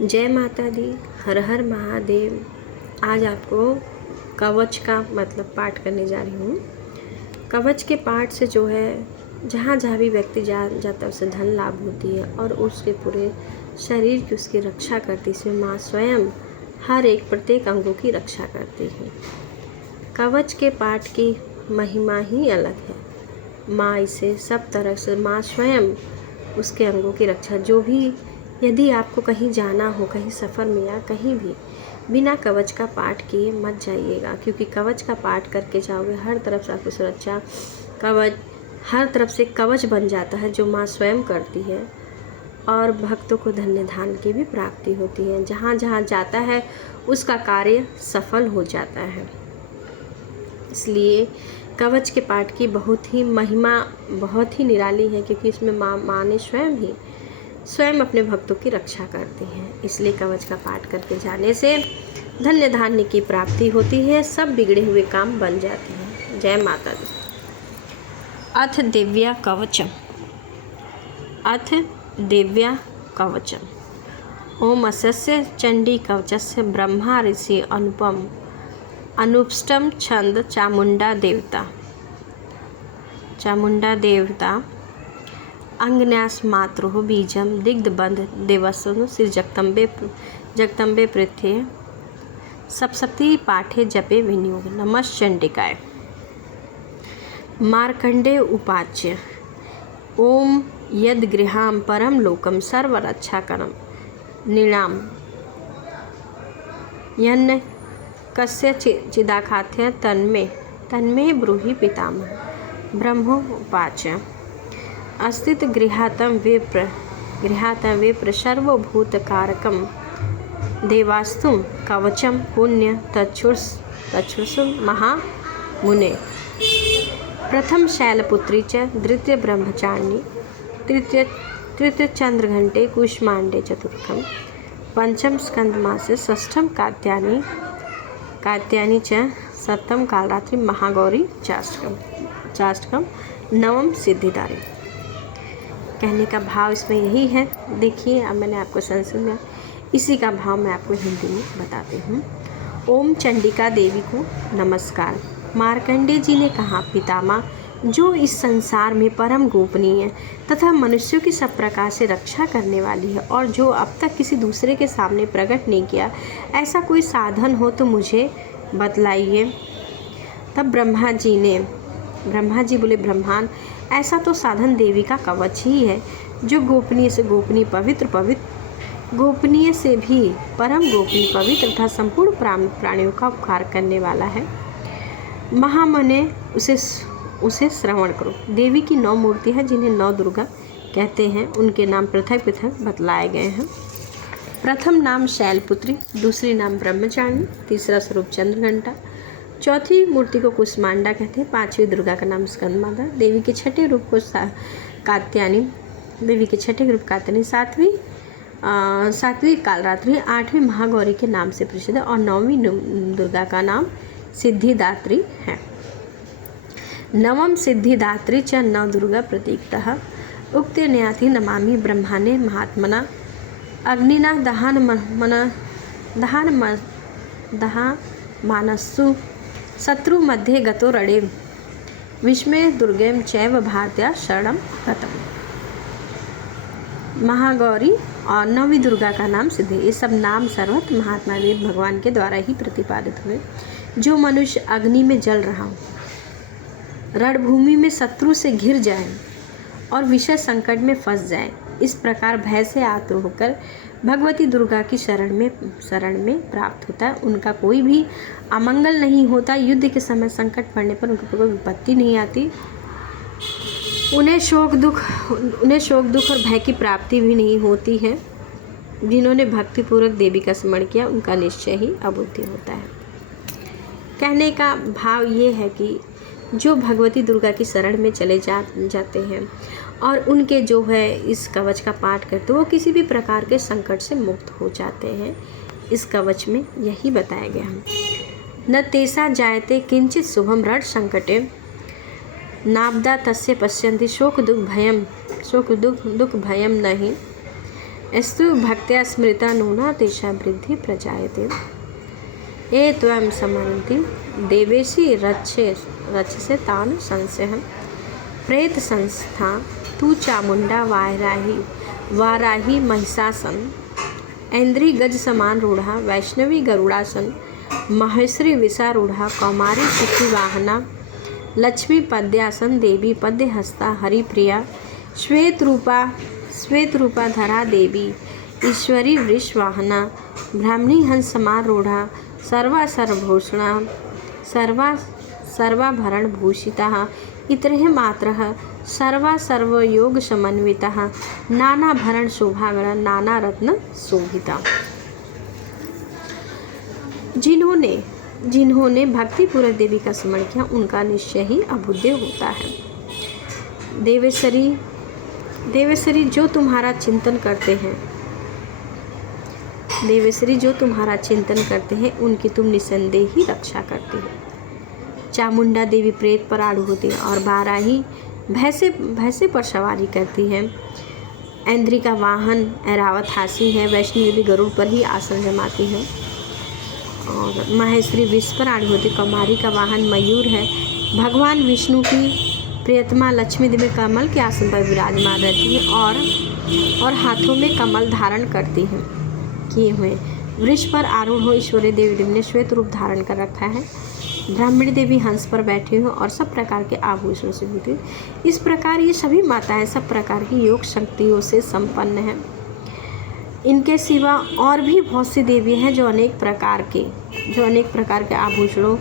जय माता दी, हर हर महादेव। आज आपको कवच का मतलब पाठ करने जा रही हूँ। कवच के पाठ से जो है जहाँ जहाँ भी व्यक्ति जाता है उसे धन लाभ होती है और उसके पूरे शरीर की उसकी रक्षा करती है। इसमें माँ स्वयं हर एक प्रत्येक अंगों की रक्षा करती है। कवच के पाठ की महिमा ही अलग है। माँ इसे सब तरह से माँ स्वयं उसके अंगों की रक्षा, जो भी यदि आपको कहीं जाना हो, कहीं सफ़र में या कहीं भी बिना कवच का पाठ किए मत जाइएगा, क्योंकि कवच का पाठ करके जाओगे हर तरफ से आपको सुरक्षा, कवच हर तरफ से कवच बन जाता है जो माँ स्वयं करती है और भक्तों को धन्य धान की भी प्राप्ति होती है। जहाँ जहाँ जाता है उसका कार्य सफल हो जाता है। इसलिए कवच के पाठ की बहुत ही महिमा बहुत ही निराली है, क्योंकि इसमें माँ ने स्वयं अपने भक्तों की रक्षा करती हैं। इसलिए कवच का पाठ करके जाने से धन्य धान्य की प्राप्ति होती है, सब बिगड़े हुए काम बन जाते हैं। जय माता दी। अथ दिव्या कवचम। अथ दिव्या कवचम। ओम अस्स्य चंडी कवचस्य ब्रह्मा ऋषि अनुपम अनुपष्टम छंद चामुंडा देवता अंगन्यास मातृ बीजम दिग्धबंध देवस्व श्री जगदम्बे पृथ्वी सप्तशती पाठे जपे विनियोग। नमश्चंडिकाय। मार्कंडेय उपाच्य। ओम यद गृहाम परम लोकम सर्वरक्षाकरम नृणाम यन्न कस्य चिदाखाथ्य तन्मे ब्रूहि पितामह। ब्रह्मोपाच्य। अस्तित गृहातम विप्र सर्वभूतकारकम देवास्तुम कवचम पुण्य तच्छुष महामुने। प्रथम शैलपुत्री च द्वितीय ब्रह्मचारिणी तृतीय चंद्रघंटे कुष्मांडे चतुर्थम पंचम स्कंदमासे षष्ठम कात्यायनी च सप्तम कालरात्रि महागौरी चाष्टकम नवम सिद्धिदारी। कहने का भाव इसमें यही है। देखिए, अब मैंने आपको संस्कृत में इसी का भाव मैं आपको हिंदी में बताती हूँ। ओम चंडिका देवी को नमस्कार। मार्कंडेय जी ने कहा, पितामह, जो इस संसार में परम गोपनीय तथा मनुष्यों की सब प्रकार से रक्षा करने वाली है और जो अब तक किसी दूसरे के सामने प्रकट नहीं किया, ऐसा कोई साधन हो तो मुझे बतलाइए। तब ब्रह्मा जी बोले, ब्रह्मांड, ऐसा तो साधन देवी का कवच ही है, जो गोपनीय से गोपनीय पवित्र गोपनीय से भी परम गोपनीय पवित्र तथा संपूर्ण प्राणियों का उपकार करने वाला है। महामने उसे श्रवण करो। देवी की 9 मूर्ति है, जिन्हें 9 दुर्गा कहते हैं। उनके नाम पृथक पृथक बतलाए गए हैं। प्रथम नाम शैलपुत्री, दूसरी नाम ब्रह्मचारिणी, तीसरा स्वरूप चंद्रघंटा, चौथी मूर्ति को कुष्मांडा कहते हैं, 5वीं दुर्गा का नाम स्कंदमाता, देवी के छठे रूप को कात्यायनी, सातवीं कालरात्रि, 8वीं महागौरी के नाम से प्रसिद्ध और 9वीं दुर्गा का नाम सिद्धिदात्री है। नवम सिद्धिदात्री च नव दुर्गा प्रतीकतः उक्ते न्याति नमामि ब्रह्माणे महात्मना अग्निना दहानमानस्सु शत्रु मध्ये गतो रणे विस्मय दुर्गेम चैव भारत्या शरणम गतम। महागौरी और 9वीं दुर्गा का नाम सिद्धि। ये सब नाम सर्वत्र महात्मा वेद भगवान के द्वारा ही प्रतिपादित हुए। जो मनुष्य अग्नि में जल रहा हो, रणभूमि में शत्रु से घिर जाए और विषय संकट में फंस जाए, इस प्रकार भय से आतुर होकर भगवती दुर्गा की शरण में प्राप्त होता है, उनका कोई भी अमंगल नहीं होता। युद्ध के समय संकट पड़ने पर उनके कोई विपत्ति नहीं आती। उन्हें शोक दुख और भय की प्राप्ति भी नहीं होती है। जिन्होंने भक्तिपूर्वक देवी का स्मरण किया, उनका निश्चय ही अबुद्धि होता है। कहने का भाव ये है कि जो भगवती दुर्गा की शरण में चले जाते हैं और उनके जो है इस कवच का पाठ करते, वो किसी भी प्रकार के संकट से मुक्त हो जाते हैं। इस कवच में यही बताया गया है। न तेसा जायते किंचित शुभम रण संकटे नाब्दा तस्य पश्यन्ति शोक दुख भयम नहीं स्तु भक्त्या स्मृता नूना तेषा वृद्धि प्रजायते। ये त्वं समरन्ति देवेशी रक्षसे तान् संशयः। प्रेत संस्था तू चामुंडा वाराही महिषासन। ऐन्द्री गज समान रूढ़ा वैष्णवी गरुड़ासन। महेश्वरी विषारूढ़ा कौमारी सुखी वाहना। लक्ष्मी पद्यासन देवी पद्य हस्ता हरिप्रिया। श्वेत रूपा धरा देवी ईश्वरी वृषवाहना। ब्राह्मणी हंस समान रूढ़ा सर्वा सर्वभूषणा। सर्वाभरण भूषिता। इतरेह मात्रः सर्वा सर्वयोग समन्विता। नाना भरण शोभागण नाना रत्न शोभिता। जिन्होंने भक्तिपूर्वक देवी का स्मरण किया उनका निश्चय ही अभुद्य होता है। देवेश्वरी जो तुम्हारा चिंतन करते हैं उनकी तुम निसंदेह ही रक्षा करते हो। चामुंडा देवी प्रेत पर आड़ू होती है और बाराही भैंसे पर सवारी करती है। ऐन्द्री का वाहन ऐरावत हाथी है। वैष्णवी देवी गरुड़ पर ही आसन जमाती है और महेश्वरी विष पर आड़ी होती। कौमारी का वाहन मयूर है। भगवान विष्णु की प्रियतमा लक्ष्मी देवी कमल के आसन पर विराजमान रहती है और हाथों में कमल धारण करती हैं किए हुए। वृक्ष पर आरूढ़ हो ईश्वरी देवी ने श्वेत रूप धारण कर रखा है। ब्राह्मणी देवी हंस पर बैठी हो और सब प्रकार के आभूषणों से होती। इस प्रकार ये सभी माताएं सब प्रकार की योग शक्तियों से संपन्न हैं। इनके सिवा और भी बहुत सी देवी हैं जो अनेक प्रकार के आभूषणों